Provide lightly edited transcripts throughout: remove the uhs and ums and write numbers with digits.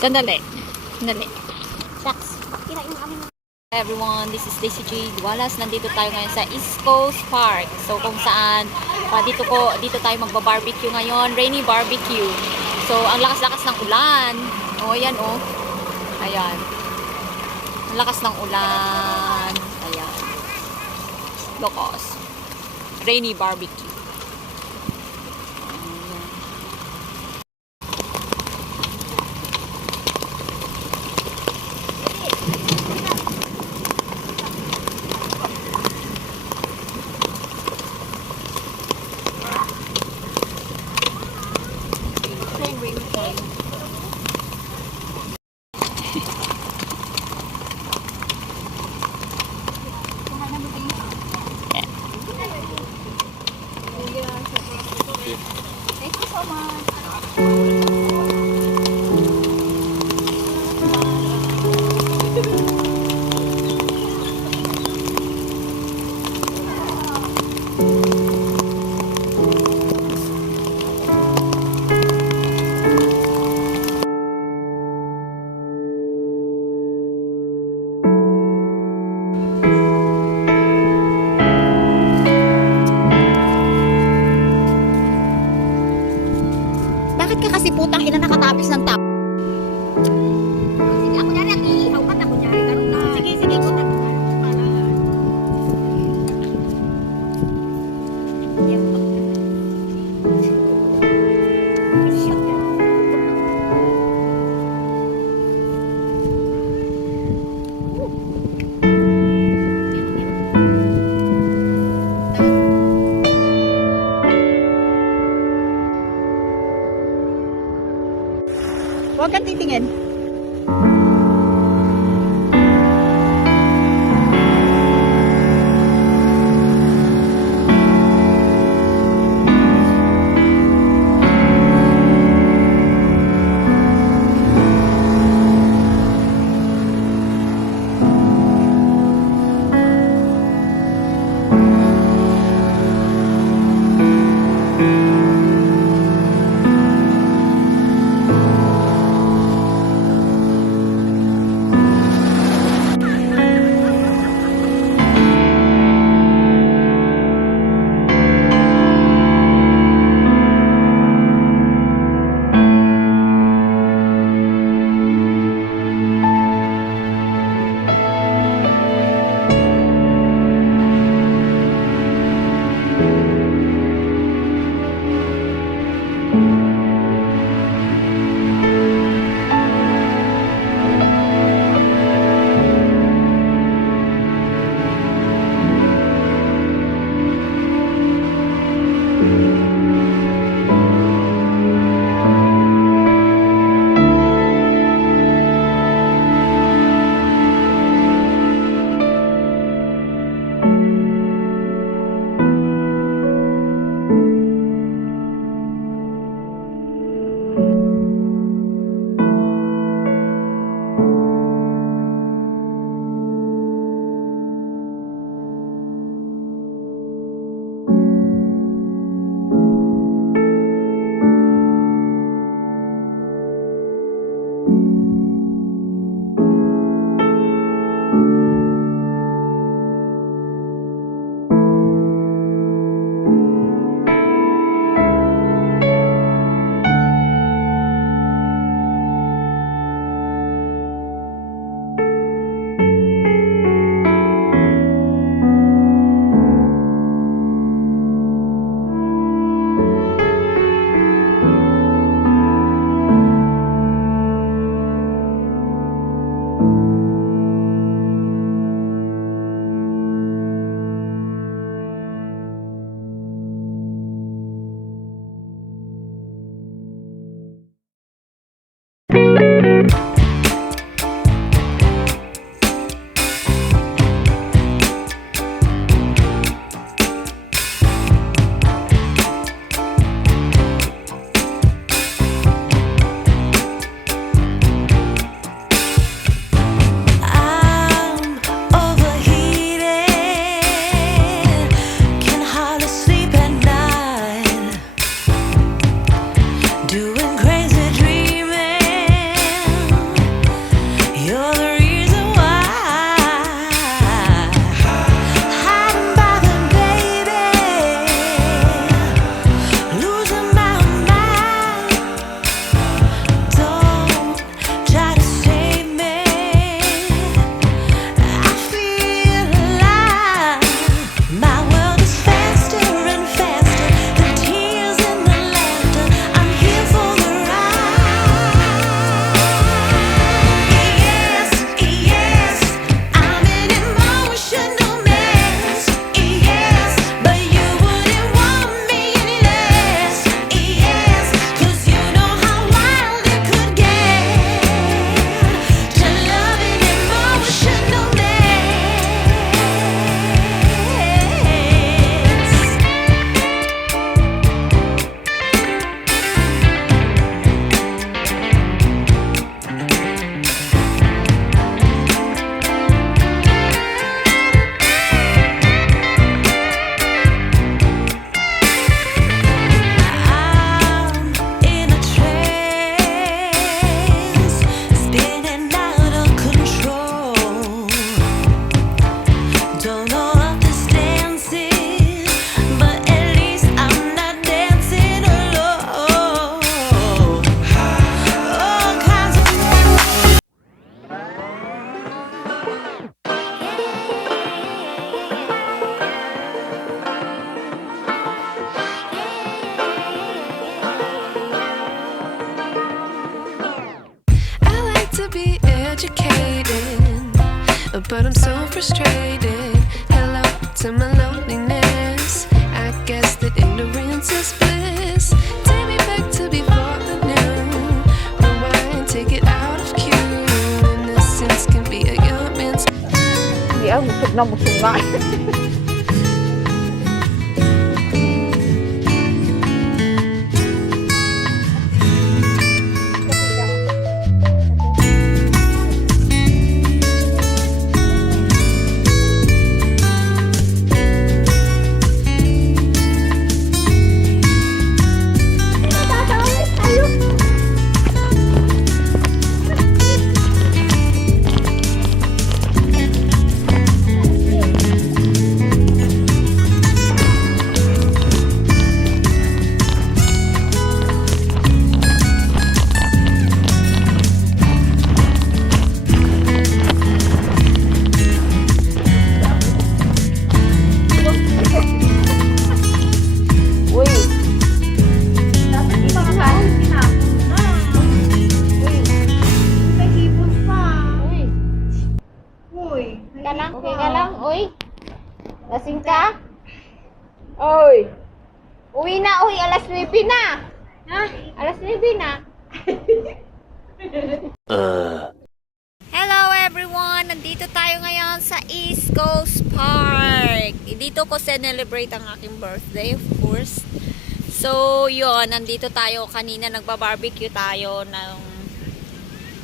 Sandali. Sandali. Shucks. Tira yung aming... Hi everyone, this is Daisy J. Dualas. Nandito tayo ngayon sa East Coast Park. So kung saan, dito tayo magba-barbecue ngayon. Rainy barbecue. So ang lakas-lakas ng ulan. Oh, ayan oh. Ayan. Ang lakas ng ulan. Ayan. Lokos. Rainy barbecue. Thank you so much. Bakit ka kasi putang ina nakatapis ng tao? Sige, ako nyari at iihaw ka na. Ako nyari ka na. Sige, sige. Puta ka na. Huwag kang titingin. frustrated. Hello to my loneliness. I guess that ignorance is bliss. Take me back to before the new. Rewind, take it out of cue. Innocence can be a young man's. Hindi busog na busog na. Okay ka lang? Uy? Lasing ka? Oy! Uwi na, uy! Alas 9 na! Ha? Alas 9 na? Hello everyone! Nandito tayo ngayon sa East Coast Park. Dito ko celebrate ang aking birthday, of course. So, yun. Nandito tayo. Kanina nagbabarbecue tayo ng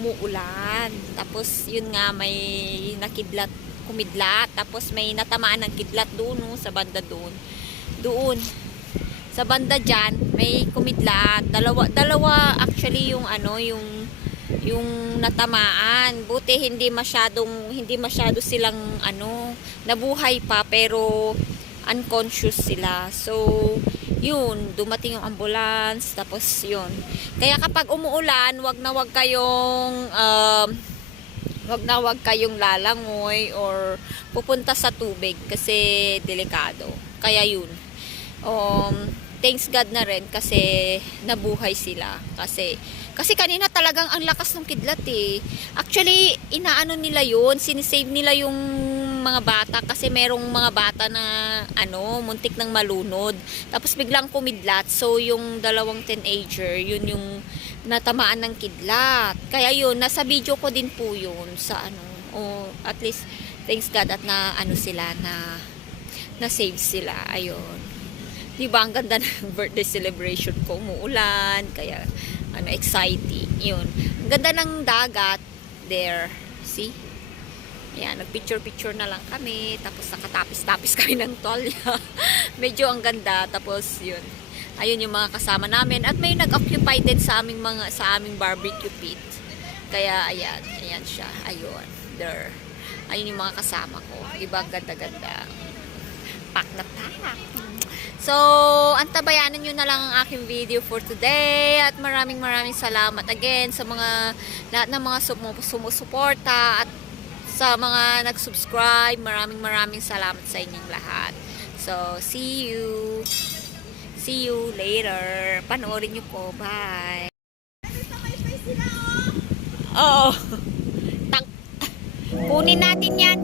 umuulan. Tapos, yun nga, may kumidlat. Tapos, may natamaan ng kidlat doon, no, sa banda doon. Doon. Sa banda dyan, may kumidlat. Dalawa actually yung yung natamaan. Buti hindi masyado silang nabuhay pa, pero unconscious sila. So, yun, dumating yung ambulance, tapos yun. Kaya kapag umuulan, wag na wag kayong lalangoy or pupunta sa tubig kasi delikado. Kaya yun. Thanks God na rin kasi nabuhay sila. Kasi kanina talagang ang lakas ng kidlat eh. Actually, inaano nila yun, sinisave nila yung mga bata kasi merong mga bata na muntik ng malunod. Tapos biglang kumidlat. So yung dalawang teenager, yun yung natamaan ng kidlat. Kaya yun, nasa video ko din po yun sa at least thanks God at na save sila. Ayun. Diba ang ganda ng birthday celebration ko, umuulan, kaya exciting. Yun. Ang ganda ng dagat there. See? Ayan, nagpicture-picture na lang kami. Tapos nakatapis-tapis kami ng tolya. Medyo ang ganda. Tapos yun. Ayun yung mga kasama namin. At may nag-occupy din sa aming barbecue pit. Kaya ayan. Ayan siya. Ayun. There. Ayun yung mga kasama ko. Diba ang ganda-ganda. Pak na pak. So, antabayanan nyo na lang ang aking video for today at maraming salamat again sa lahat ng mga sumusuporta at sa mga nag-subscribe. Maraming salamat sa inyong lahat. So, see you later. Panoorin nyo ko. Bye. Oo. Kunin natin yan.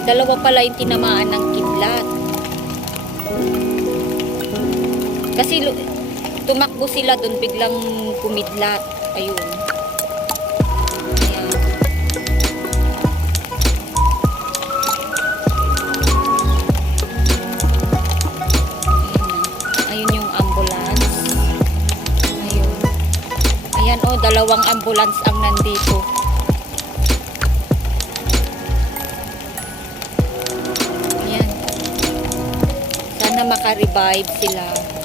Dalawa pala yung tinamaan ng kidlat. Kasi tumakbo sila doon, biglang kumidlat. Ayun. Ayan. Ayun yung ambulance. Ayun. Ayan oh, dalawang ambulance ang nandito. Ayan. Sana maka-revive sila.